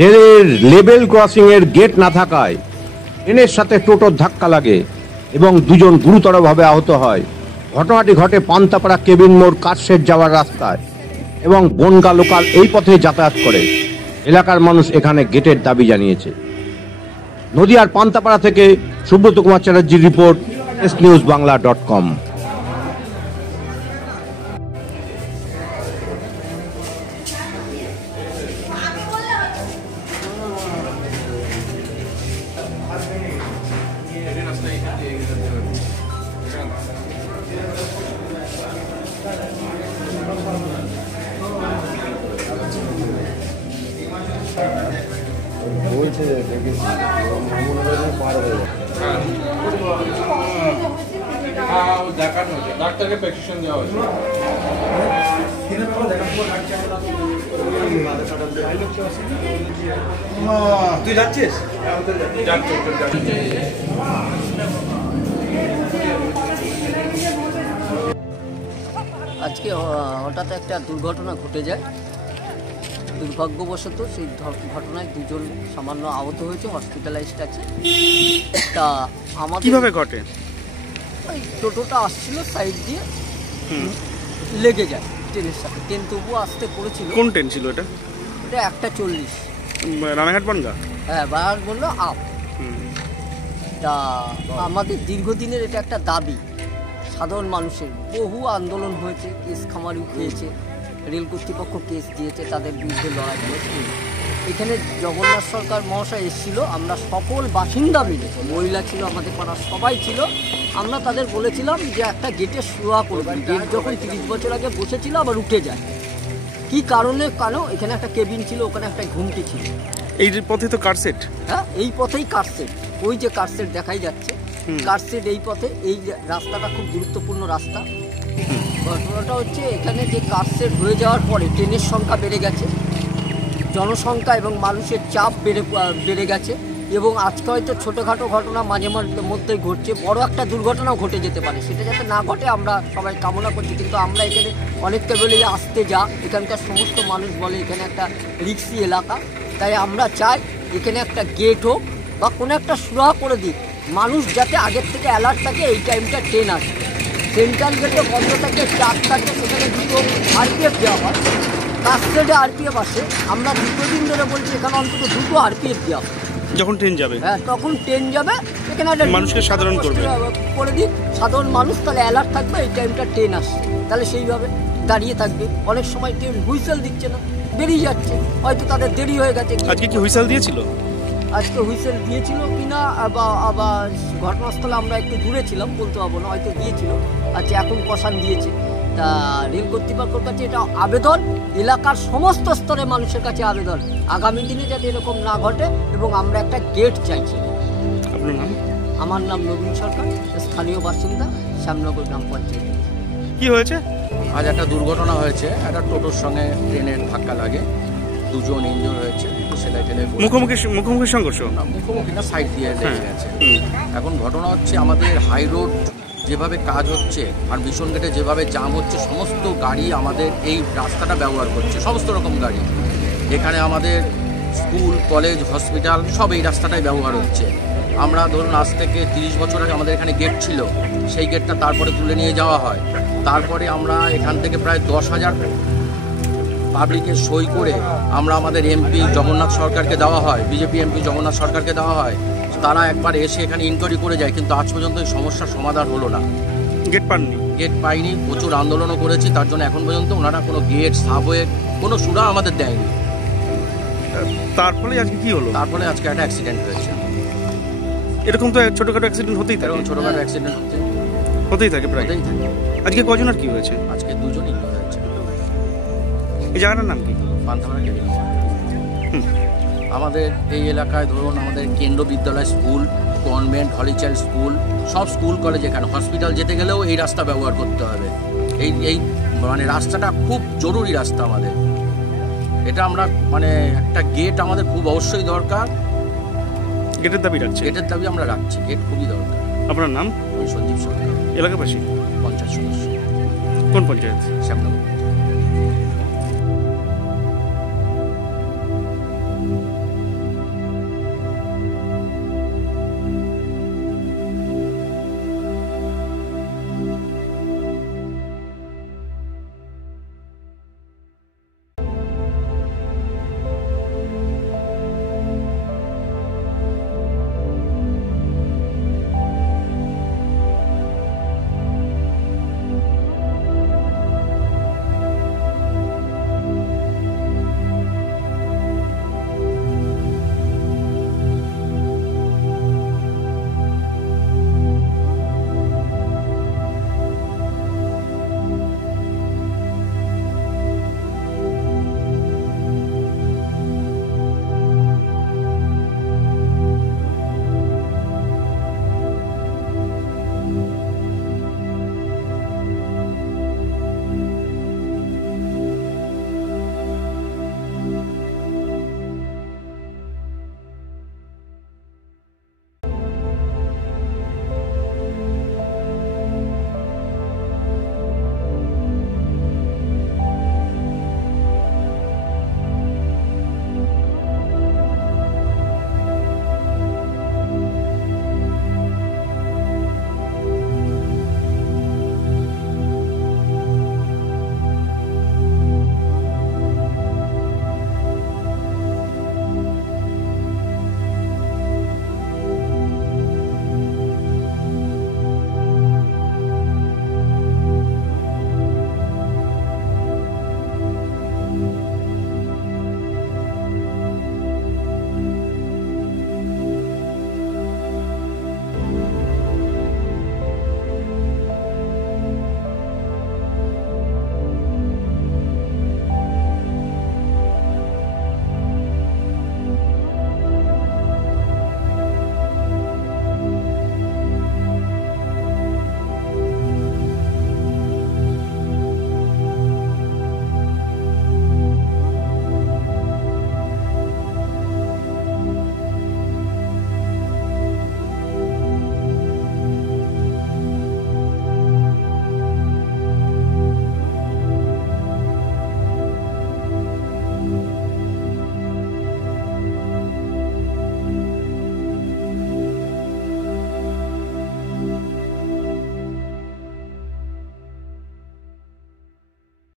রেলের level crossing এর gate না থাকায় ট্রেনের সাথে টোটোর ধাক্কা লাগে এবং দুজন গুরুতরভাবে আহত হয়। ঘটনাটি ঘটে পান্তাপাড়া কেবিন মোড় কাঠশেড যাওয়ার রাস্তায় এবং বনগা লোকাল এই পথে যাতায়াত করে। এলাকার মানুষ এখানে গেটের দাবি জানিয়েছে। নদিয়ার পান্তাপাড়া থেকে সুব্রত কুমার চ্যাটার্জির রিপোর্ট, SNewsBangla.com। ডাক্তারকে প্রেসক্রিপশন দেওয়া হয়েছে। তুই যাচ্ছিস? আজকে হঠাৎ একটা দুর্ঘটনা ঘটে যায়। দুর্ভাগ্যবশত সেই ঘটনায় দুজন সামান্য আহত হয়েছে, হসপিটালাইজড আছে। তা আমাদের কিভাবে ঘটে? ওই টোটোটা আসছিল সাইড দিয়ে, লেগে যায় ট্রেনের সাথে। ট্রেন তবুও আসতে করেছিল। কোন ট্রেন ছিল এটা? এটা 1:40 রানাঘাট বনগা। হ্যাঁ, বার বললো আপ। তা আমাদের দীর্ঘদিনের এটা একটা দাবি, সাধারণ মানুষের বহু আন্দোলন হয়েছে, কেস খামারিও খেয়েছে, রেল কর্তৃপক্ষ কেস দিয়েছে, তাদের বিরুদ্ধে লড়াই করেছে। এখানে জগন্নাথ সরকার মহাশয় এসেছিল, আমরা সকল বাসিন্দা মিলে, মহিলা ছিল, আমাদের পাড়ার সবাই ছিল, আমরা তাদের বলেছিলাম যে একটা গেটে সুরা করবেন। গেট যখন 30 বছর আগে বসেছিল আবার উঠে যায়, কি কারণে? কেন? এখানে একটা কেবিন ছিল, ওখানে একটা ঘুমটি ছিল। এই পথে তো কারসেট। হ্যাঁ, এই পথেই কারসেট, ওই যে কারসেট দেখাই যাচ্ছে, কারসেট এই পথে। এই রাস্তাটা খুব গুরুত্বপূর্ণ রাস্তা। ঘটনাটা হচ্ছে এখানে যে কারসেট হয়ে যাওয়ার পরে ট্রেনের সংখ্যা বেড়ে গেছে, জনসংখ্যা এবং মানুষের চাপ বেড়ে গেছে, এবং আজকে হয়তো ছোটোখাটো ঘটনা মাঝে মধ্যেই ঘটছে, বড় একটা দুর্ঘটনাও ঘটে যেতে পারে। সেটা যাতে না ঘটে আমরা সবাই কামনা করছি। কিন্তু আমরা এখানে অনেকটা বলে যে আসতে যা, এখানকার সমস্ত মানুষ বলে এখানে একটা রিক্সি এলাকা, তাই আমরা চাই এখানে একটা গেট হোক বা কোনো একটা সুরাহা করে দিক, মানুষ যাতে আগের থেকে অ্যালার্ট থাকে। এই টাইমটা ট্রেন আসবে, সেন্ট্রাল গেটে বন্ধ থাকে, 4 থাকে, সেখানে 2 RPF দেওয়া হয়। কাস্টেডে RPF আসে, আমরা দীর্ঘদিন ধরে বলছি এখানে অন্তত 2 RPF দেওয়া হয়। যখন ট্রেন যাবে, হ্যাঁ, তখন ট্রেন যাবে, এখানে একটা মানুষকে সাধারণ করে দিক, সাধারণ মানুষ তাহলে অ্যালার্ট থাকবে। এই টাইমটা ট্রেন আসছে, তাহলে সেইভাবে দাঁড়িয়ে থাকবে। অনেক সময় ট্রেন হুইসেল দিচ্ছে না, বেরিয়ে যাচ্ছে, হয়তো তাদের দেরি হয়ে গেছে। আজকে কি হুইসেল দিয়েছিল? আজকে হুইসেল দিয়েছিল কিনা আবার ঘটনাস্থলে আমরা একটু দূরে ছিলাম, বলতে পারবো না, হয়তো দিয়েছিল। আচ্ছা, এখন কষান দিয়েছে। তা রেল কর্তৃপক্ষের কাছে এটা আবেদন, এলাকার সমস্ত স্তরের মানুষের কাছে আবেদন, আগামী দিনে যাতে এরকম না ঘটে, এবং আমরা একটা গেট চাইছি। আপনার নাম? আমার নাম নবীন সরকার, স্থানীয় বাসিন্দা, শ্যামনগর গ্রাম পঞ্চায়েত। কি হয়েছে? আজ একটা দুর্ঘটনা হয়েছে, একটা টোটোর সঙ্গে ট্রেনের ধাক্কা লাগে, দুজন ইনজুর হয়েছে। সেলাই টেলাই মুখোমুখি সংঘর্ষ? মুখোমুখি না, সাইড দিয়ে লেগে গেছে। এখন ঘটনা হচ্ছে আমাদের হাই রোড যেভাবে কাজ হচ্ছে আর মিশন গেটে যেভাবে জাম হচ্ছে, সমস্ত গাড়ি আমাদের এই রাস্তাটা ব্যবহার করছে, সমস্ত রকম গাড়ি। এখানে আমাদের স্কুল, কলেজ, হসপিটাল সব এই রাস্তাটাই ব্যবহার হচ্ছে। আমরা ধরুন আজ থেকে 30 বছর আগে আমাদের এখানে গেট ছিল, সেই গেটটা তারপরে তুলে নিয়ে যাওয়া হয়। তারপরে আমরা এখান থেকে প্রায় 10,000 পাবলিকের সই করে আমরা আমাদের এমপি জগন্নাথ সরকারকে দেওয়া হয়, বিজেপি এমপি জগন্নাথ সরকারকে দেওয়া হয়। তারা একবার এসে এখানে ইনকোয়ারি করে যায়, কিন্তু আজ পর্যন্ত এই সমস্যার সমাধান হলো না। গেট পাননি? গেট পাইনি, প্রচুর আন্দোলনও করেছি, তার জন্য এখন পর্যন্ত ওনারা কোনো গেট, সাবওয়ে, কোনো সুরা আমাদের দেয়নি। তারপরে আজকে কি হলো? তারপরে আজকে একটা অ্যাক্সিডেন্ট হয়েছে। এরকম তো ছোটখাটো অ্যাক্সিডেন্ট হতেই থাকে। ছোটখাটো অ্যাক্সিডেন্ট হতেই থাকে প্রায়। আজকে কজন আর কি হয়েছে? আজকে 2 জন ইনজুর হয়েছে। এই জায়গাটার নাম কি? পান্তাপাড়া কেবিন। আমাদের এই এলাকায় ধরুন আমাদের কেন্দ্র বিদ্যালয়, স্কুল, কনভেন্ট, হলি চাইল্ড স্কুল, সব স্কুল কলেজ, এখানে হসপিটাল যেতে গেলেও এই রাস্তা ব্যবহার করতে হবে। এই মানে রাস্তাটা খুব জরুরি রাস্তা আমাদের। এটা আমরা মানে একটা গেট আমাদের খুব অবশ্যই দরকার। গেটের দাবি রাখছি? গেটের দাবি আমরা রাখছি, গেট খুবই দরকার। আপনার নাম? সঞ্জীব সরকার, এলাকাবাসী, পঞ্চায়েত সদস্য। কোন পঞ্চায়েত? শ্যামনগর।